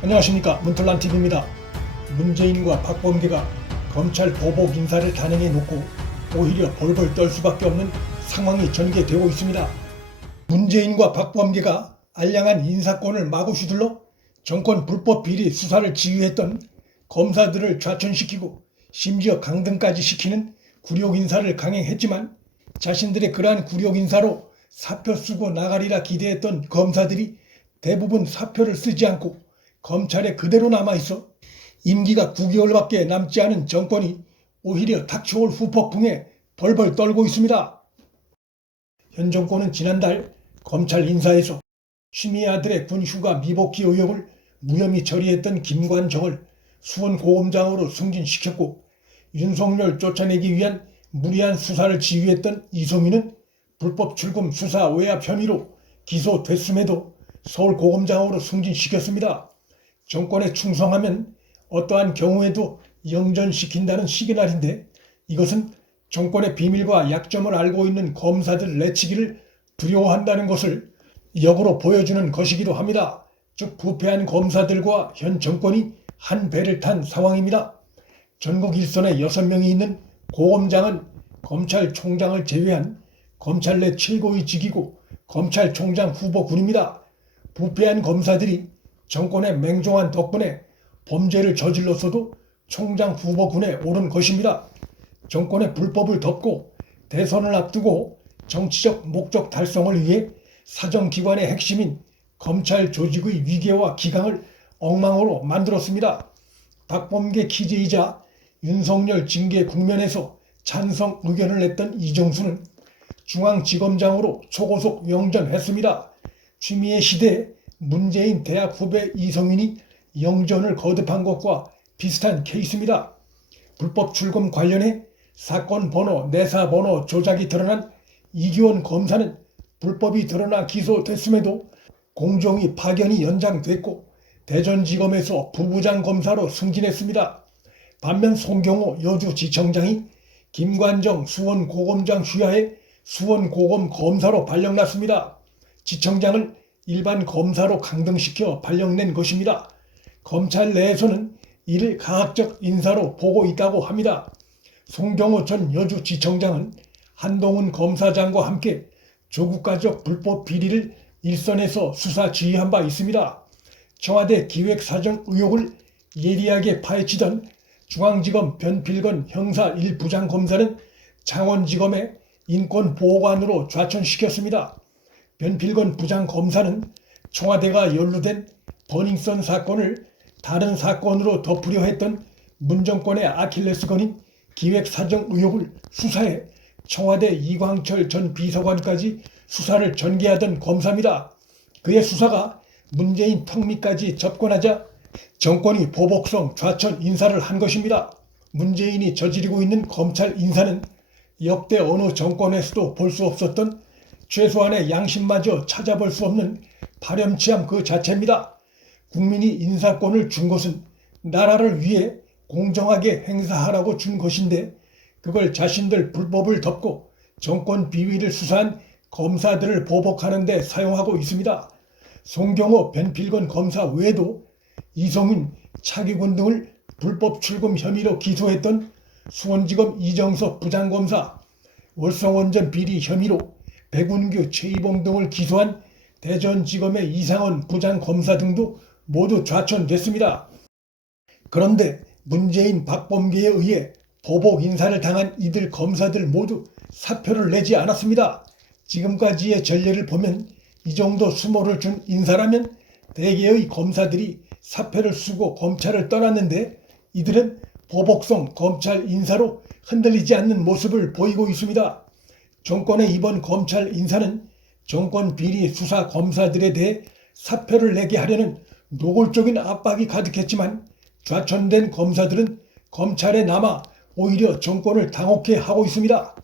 안녕하십니까, 문틀란TV입니다. 문재인과 박범계가 검찰 보복 인사를 단행해 놓고 오히려 벌벌 떨 수밖에 없는 상황이 전개되고 있습니다. 문재인과 박범계가 알량한 인사권을 마구 휘둘러 정권 불법 비리 수사를 지휘했던 검사들을 좌천시키고 심지어 강등까지 시키는 굴욕 인사를 강행했지만, 자신들의 그러한 굴욕 인사로 사표 쓰고 나가리라 기대했던 검사들이 대부분 사표를 쓰지 않고 검찰에 그대로 남아있어 임기가 9개월밖에 남지 않은 정권이 오히려 닥쳐올 후폭풍에 벌벌 떨고 있습니다. 현 정권은 지난달 검찰 인사에서 취미의 아들의 군 휴가 미복귀 의혹을 무혐의 처리했던 김관정을 수원고검장으로 승진시켰고, 윤석열 쫓아내기 위한 무리한 수사를 지휘했던 이성윤은 불법 출금 수사 외압 혐의로 기소됐음에도 서울고검장으로 승진시켰습니다. 정권에 충성하면 어떠한 경우에도 영전시킨다는 시그널인데, 이것은 정권의 비밀과 약점을 알고 있는 검사들 내치기를 두려워한다는 것을 역으로 보여주는 것이기도 합니다. 즉, 부패한 검사들과 현 정권이 한 배를 탄 상황입니다. 전국 일선에 6명이 있는 고검장은 검찰총장을 제외한 검찰 내 최고의 직이고 검찰총장 후보군입니다. 부패한 검사들이 정권의 맹종한 덕분에 범죄를 저질렀어도 총장 후보군에 오른 것입니다. 정권의 불법을 덮고 대선을 앞두고 정치적 목적 달성을 위해 사정기관의 핵심인 검찰 조직의 위계와 기강을 엉망으로 만들었습니다. 박범계 키즈이자 윤석열 징계 국면에서 찬성 의견을 냈던 이정수는 중앙지검장으로 초고속 영전했습니다. 취미의 시대에 문재인 대학 후배 이성윤이 영전을 거듭한 것과 비슷한 케이스입니다. 불법 출금 관련해 사건 번호, 내사 번호 조작이 드러난 이기원 검사는 불법이 드러나 기소됐음에도 공정위 파견이 연장됐고 대전지검에서 부부장 검사로 승진했습니다. 반면 송경호 여주지청장이 김관정 수원고검장 휴하에 수원고검 검사로 발령났습니다. 지청장을 일반 검사로 강등시켜 발령낸 것입니다. 검찰 내에서는 이를 가학적 인사로 보고 있다고 합니다. 송경호 전 여주지청장은 한동훈 검사장과 함께 조국가족 불법 비리를 일선에서 수사 지휘한 바 있습니다. 청와대 기획사정 의혹을 예리하게 파헤치던 중앙지검 변필건 형사 1부장 검사는 창원지검의 인권보호관으로 좌천시켰습니다. 변필건 부장 검사는 청와대가 연루된 버닝썬 사건을 다른 사건으로 덮으려 했던 문정권의 아킬레스건인 기획사정 의혹을 수사해 청와대 이광철 전 비서관까지 수사를 전개하던 검사입니다. 그의 수사가 문재인 턱밑까지 접근하자 정권이 보복성 좌천 인사를 한 것입니다. 문재인이 저지르고 있는 검찰 인사는 역대 어느 정권에서도 볼 수 없었던 최소한의 양심마저 찾아볼 수 없는 파렴치함 그 자체입니다. 국민이 인사권을 준 것은 나라를 위해 공정하게 행사하라고 준 것인데, 그걸 자신들 불법을 덮고 정권 비위를 수사한 검사들을 보복하는 데 사용하고 있습니다. 송경호 변필건 검사 외에도 이성윤, 차기군 등을 불법 출금 혐의로 기소했던 수원지검 이정석 부장검사, 월성원전 비리 혐의로 백운규, 최이봉 등을 기소한 대전지검의 이상원 부장검사 등도 모두 좌천됐습니다. 그런데 문재인 박범계에 의해 보복 인사를 당한 이들 검사들 모두 사표를 내지 않았습니다. 지금까지의 전례를 보면 이 정도 수모를 준 인사라면 대개의 검사들이 사표를 쓰고 검찰을 떠났는데, 이들은 보복성 검찰 인사로 흔들리지 않는 모습을 보이고 있습니다. 정권의 이번 검찰 인사는 정권 비리 수사 검사들에 대해 사표를 내게 하려는 노골적인 압박이 가득했지만, 좌천된 검사들은 검찰에 남아 오히려 정권을 당혹해 하고 있습니다.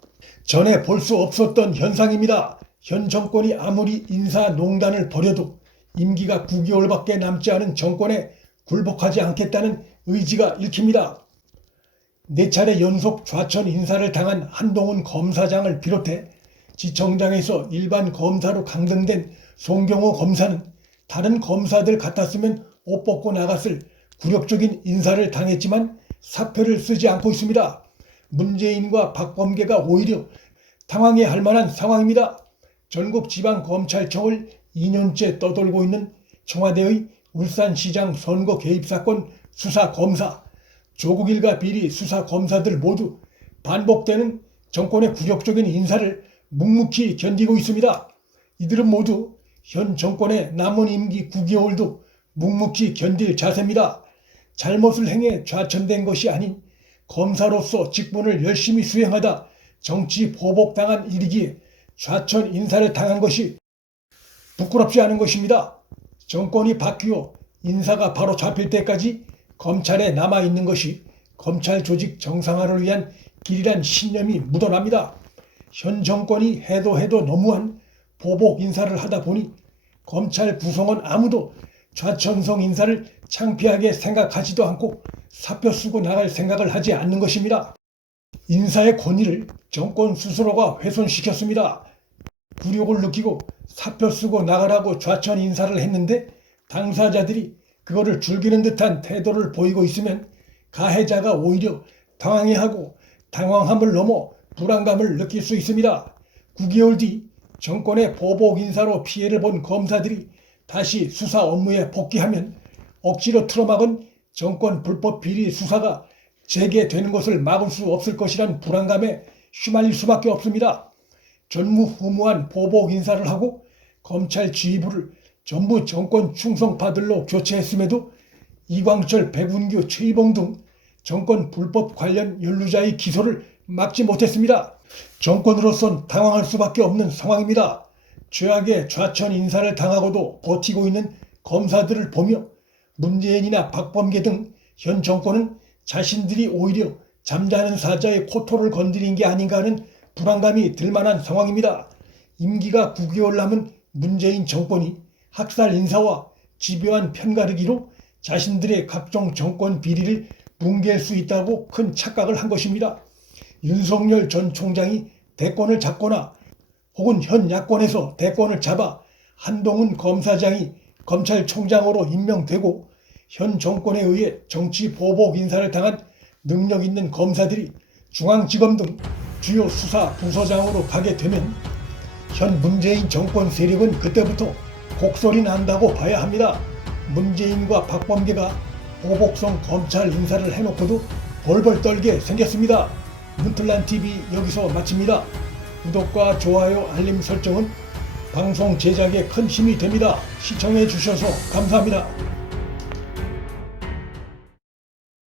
전에 볼 수 없었던 현상입니다. 현 정권이 아무리 인사농단을 벌여도 임기가 9개월밖에 남지 않은 정권에 굴복하지 않겠다는 의지가 읽힙니다. 4차례 연속 좌천 인사를 당한 한동훈 검사장을 비롯해 지청장에서 일반 검사로 강등된 송경호 검사는 다른 검사들 같았으면 옷 벗고 나갔을 굴욕적인 인사를 당했지만 사표를 쓰지 않고 있습니다. 문재인과 박범계가 오히려 당황해할 만한 상황입니다. 전국지방검찰청을 2년째 떠돌고 있는 청와대의 울산시장 선거 개입 사건 수사검사, 조국 일가 비리 수사검사들 모두 반복되는 정권의 굴욕적인 인사를 묵묵히 견디고 있습니다. 이들은 모두 현 정권의 남은 임기 9개월도 묵묵히 견딜 자세입니다. 잘못을 행해 좌천된 것이 아닌 검사로서 직분을 열심히 수행하다 정치 보복당한 일이기에 좌천 인사를 당한 것이 부끄럽지 않은 것입니다. 정권이 바뀌어 인사가 바로 잡힐 때까지 검찰에 남아있는 것이 검찰 조직 정상화를 위한 길이란 신념이 묻어납니다. 현 정권이 해도 너무한 보복 인사를 하다 보니 검찰 구성원 아무도 좌천성 인사를 창피하게 생각하지도 않고 사표 쓰고 나갈 생각을 하지 않는 것입니다. 인사의 권위를 정권 스스로가 훼손시켰습니다. 굴욕을 느끼고 사표 쓰고 나가라고 좌천 인사를 했는데 당사자들이 그거를 즐기는 듯한 태도를 보이고 있으면 가해자가 오히려 당황해하고 당황함을 넘어 불안감을 느낄 수 있습니다. 9개월 뒤 정권의 보복 인사로 피해를 본 검사들이 다시 수사 업무에 복귀하면 억지로 틀어막은 정권 불법 비리 수사가 재개되는 것을 막을 수 없을 것이란 불안감에 휘말릴 수밖에 없습니다. 전무후무한 보복 인사를 하고 검찰 지휘부를 전부 정권 충성파들로 교체했음에도 이광철, 백운규, 최이봉 등 정권 불법 관련 연루자의 기소를 막지 못했습니다. 정권으로선 당황할 수밖에 없는 상황입니다. 죄악의 좌천 인사를 당하고도 버티고 있는 검사들을 보며 문재인이나 박범계 등 현 정권은 자신들이 오히려 잠자는 사자의 코털을 건드린 게 아닌가 하는 불안감이 들만한 상황입니다. 임기가 9개월 남은 문재인 정권이 학살 인사와 집요한 편가르기로 자신들의 각종 정권 비리를 뭉갤 수 있다고 큰 착각을 한 것입니다. 윤석열 전 총장이 대권을 잡거나 혹은 현 야권에서 대권을 잡아 한동훈 검사장이 검찰총장으로 임명되고 현 정권에 의해 정치 보복 인사를 당한 능력 있는 검사들이 중앙지검 등 주요 수사 부서장으로 가게 되면 현 문재인 정권 세력은 그때부터 곡소리 난다고 봐야 합니다. 문재인과 박범계가 보복성 검찰 인사를 해놓고도 벌벌 떨게 생겼습니다. 문틀란TV 여기서 마칩니다. 구독과 좋아요, 알림 설정은 방송 제작에 큰 힘이 됩니다. 시청해 주셔서 감사합니다.